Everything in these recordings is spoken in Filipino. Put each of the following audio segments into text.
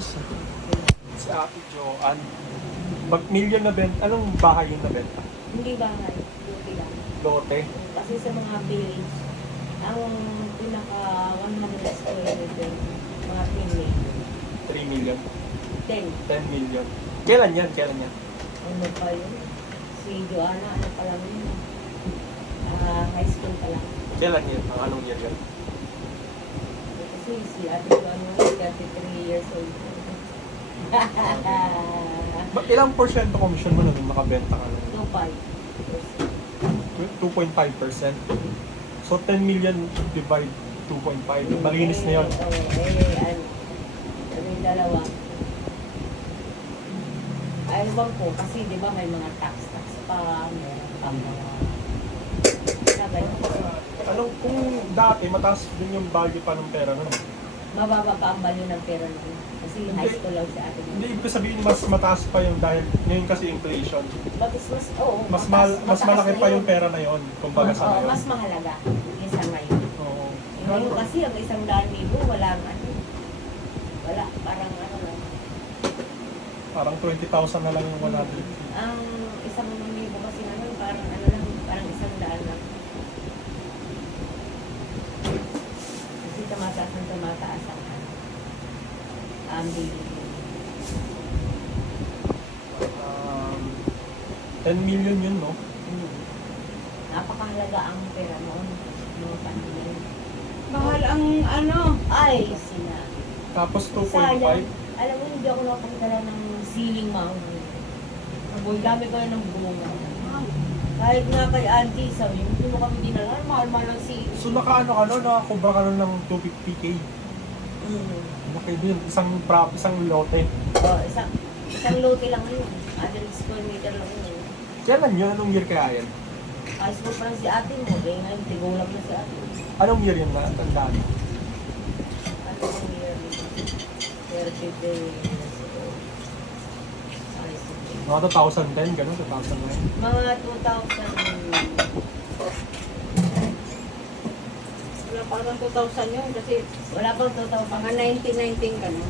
ayos. Si Ate Joanne. Million na benta. Anong bahay yung nabenta? Hindi bahay, lote lang. Lote. Kasi sa mga village, ang pinaka 100 square meter, mga 10 million. 3 million. 10. 10 million. Kailan yan? Kailan yan? Ano pa yun? Si Joanna, ano pa lang yun? High school pa lang. Kailan yan? Anong year yan? Kasi si Ate Joanna, 33 years old. Ilang porsyento commission mo nung makabenta ka nun? 2.5%. 2.5%. So 10 million divide 2.5. Malinis na yun. Ano yung dalawa? Ewan ko, kasi di ba may mga tax pa, meron pa mga... Sabay ko. Anong kung dati mataas din yung value pa ng pera nun? Mababa pa ang value ng pera nun. Kasi high school lang si Ate. Hindi ibig sabihin mas mataas pa yung dahil ngayon kasi inflation. Mas malaki pa yung pera na yon kumbaga sa ngayon. Mas mahalaga kaysa ngayon. Oo. Ngayon kasi ang 100,000 wala wala, parang ano lang. Parang 20,000 na lang yung 100. Ang 1,000 kasi ngayon parang ano lang, parang 100 lang. Kasi tumataas ang bilhin. 10 million yun, no? Napakahalaga ang pera noon. Noong panahon. Mahal ang ano. Ay, sina. Tapos 2.5. Sayang. Alam mo, hindi ako nakapagdala ng ceiling mount. Boy, dami ko na ng bunga. Kahit nga kay auntie, sabi, hindi mo kami dinala. Mahal-mahal ang ceiling. So nakaano ka no? Nakakubra ka no ng 250k. Laki din. Isang lote. Oh, isang lote lang yun. 100 square meter lang yun. Kailan yun? Anong year kaya yan? Ayos mo pa lang si ate mo. Kaya ngayon, tigulang na si ate. Anong year yun na? Tandaan. Ano ang year nito? 30 days ago. Ayos mo. Mga 2010, gano'n? 2009? Mga 2000. Wala parang 2,000 yun kasi Wala pang 2000. mga 1919 ka na.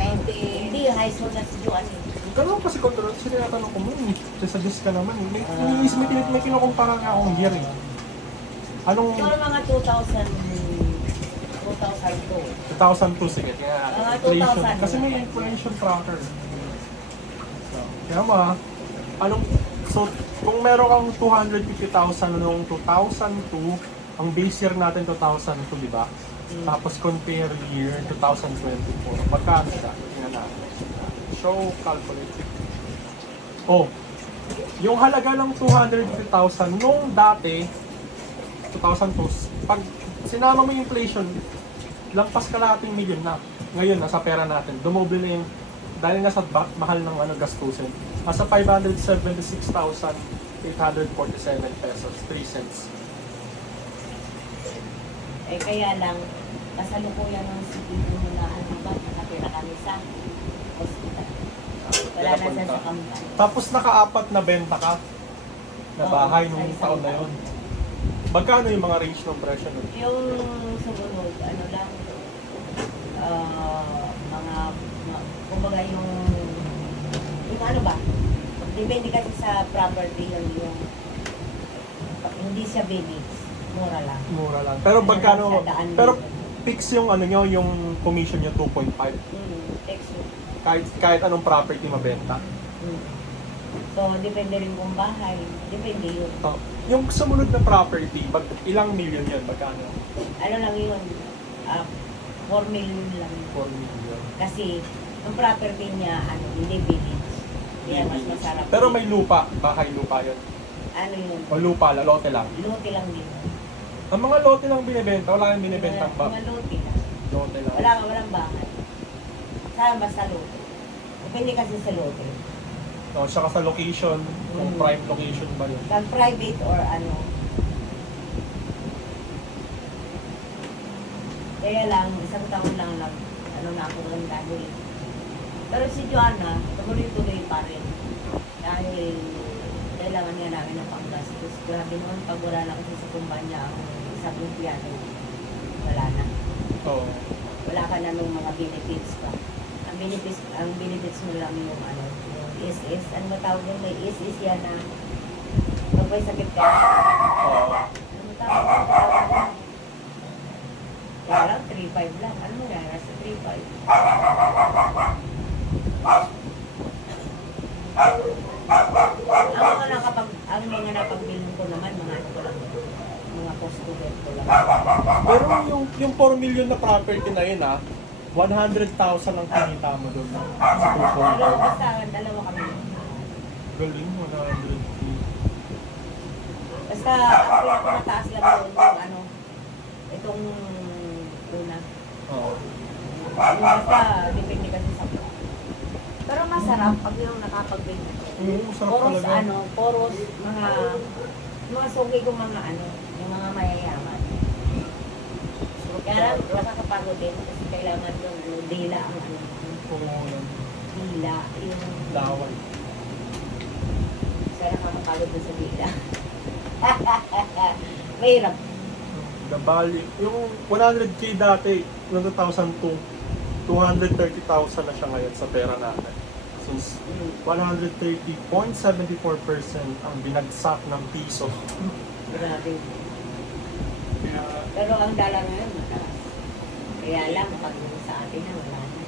90. Hindi, high school na si Joanne. Ganun kasi control. Kasi tinatanong ko mo eh. Suggest ka naman eh. May kinukumpara nga akong year eh. Anong Siguro mga 2002. 2002 sige. Kaya Mga inflation. 2000. Kasi may inflation tracker. So, kaya anong, so kung meron kang 250,000 noong 2002, ang base year natin 2002, di ba? Tapos compare year 2024. Magkano siya? Tingnan natin. Show, calculate. Oh, yung halaga ng 250,000 nung dati, 2002, pag sinama mo yung inflation, lampas kalahating million na. Ngayon, nasa pera natin, dumoble na yung, dahil nasa mahal ng gastusin, nasa 576,847 pesos, 3 cents. Eh kaya lang, kasalukuyan ng sipin mo na ano ba, nakatira kami sa hospital. Wala na siya sa kampan. Tapos naka-apat na benta ka na bahay Oo, nung sa taon na isang yun. Magkano yung mga range ng presyo nun? Yung sumunod, ano lang, kumbaga yung ano ba, depende kasi sa property yung hindi siya babies, mura lang. Mura lang. Pero magkano, Sa daan pero dito. fix yung ano nyo, yung commission nyo 2.5. Extra. Kahit anong property mabenta. So, depende rin kung bahay, depende yun. So, yung sumunod na property, ilang million yun? Magkano? Ano lang yun, 4 million lang yun. 4 million. Kasi, yung property niya, ano, hindi village. Kaya mas masarap. Pero may lupa, bahay lupa yun. Ano yun, O lupa, lote lang. lote lang din. Ang mga lote lang binibenta, wala kang binibentang Mga lote lang. lote lang. Walang bahay. Saan basta lote. Depende kasi sa lote. No, saka sa location, kung prime location ba yun. Pag private or ano. Kaya lang, isang taon lang ano na ako lang dahil. Pero si Joanna, tuloy-tuloy pa rin. Dahil kailangan niya namin ng panggastos. Grabe naman pag wala na kasi sa kumpanya ang isang empleyado. Wala na. Oo. Wala ka na nung mga benefits pa. Ang benefits ang benefits mo lang yung ano, yung SS, ano ba tawag yung may SS yan na pag may sakit ka, Oo. ano ba tawag yan? Kaya lang, 3.5 lang. Ano mo na, nasa 3.5. Ang mga napagbilin ko naman, mga ano ko lang, mga customer ko lang. Pero yung 4 million na property na yun 100,000 ang kinita mo doon. Sa Pero 2.4. basta, dalawa kami. Galing, 100K. Basta, ang pinakamataas lang doon yung ano, itong una. Oo. Yung basta, depende kasi sa pero masarap pag yung nakapagbili. Oo, sarap Poros talaga. ano, poros mga suki ko mga ano, yung mga mayayaman. So, kaya lang, nakakapagod din kasi kailangan yung ano, dila ang ano, Oo, yan. dila, yung Laway. kaya nakakapagod din sa dila. Mahirap. The value. Yung 100K dati, noong 2002, 230,000 na siya ngayon sa pera natin. So, 130.74% ang binagsak ng piso. Grabe. Kaya, Pero ang dala ngayon, mataas. Kaya lang, pag sa atin na, wala na.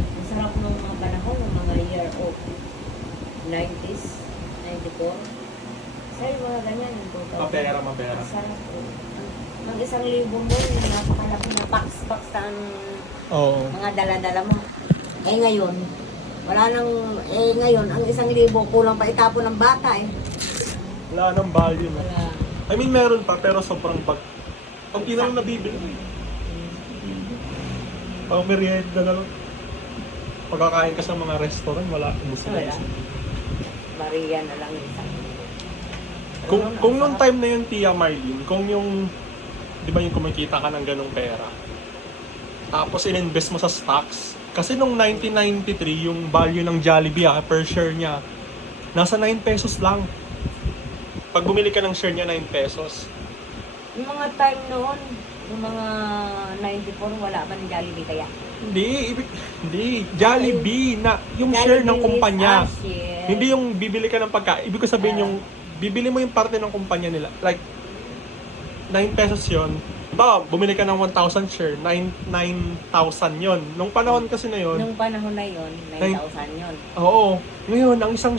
Ang sarap ng mga panahon, ng mga year of 90s, 94. Sa'yo, mga ganyan, yung 2000. mapera. Ang sarap po. Mag 1,000 mo, yung napakalaki na box ng Oo. mga dala-dala mo. Eh ngayon, wala nang, ngayon, ang 1,000 kulang pa itapon ng bata eh. Wala nang value. No? Wala. I mean, meron pa, pero sobrang bag. Pag di na lang nabibili. Pag merienda na lang. Pagkakain ka sa mga restaurant, wala. Ubus na. Wala. Maria na lang yung isang. Kung nung time na yun, Tia Marlene, kung yung, di ba yung kumikita ka ng ganong pera, tapos in-invest mo sa stocks, kasi nung 1993, yung value ng Jollibee per share niya, nasa 9 pesos lang. Pag bumili ka ng share niya, 9 pesos. Yung mga time noon, yung mga 94, wala pa ng Jollibee kaya. Hindi. Jollibee na, yung share ng kumpanya. Hindi yung bibili ka ng pagkain. Ibig ko sabihin yung, bibili mo yung parte ng kumpanya nila. Like, 9 pesos yun. Ba, bumili ka ng 1,000 share, 9,000 yun. Nung panahon kasi na yun, Nung panahon na yon, 9,000 yon. oo. Ngayon, ang isang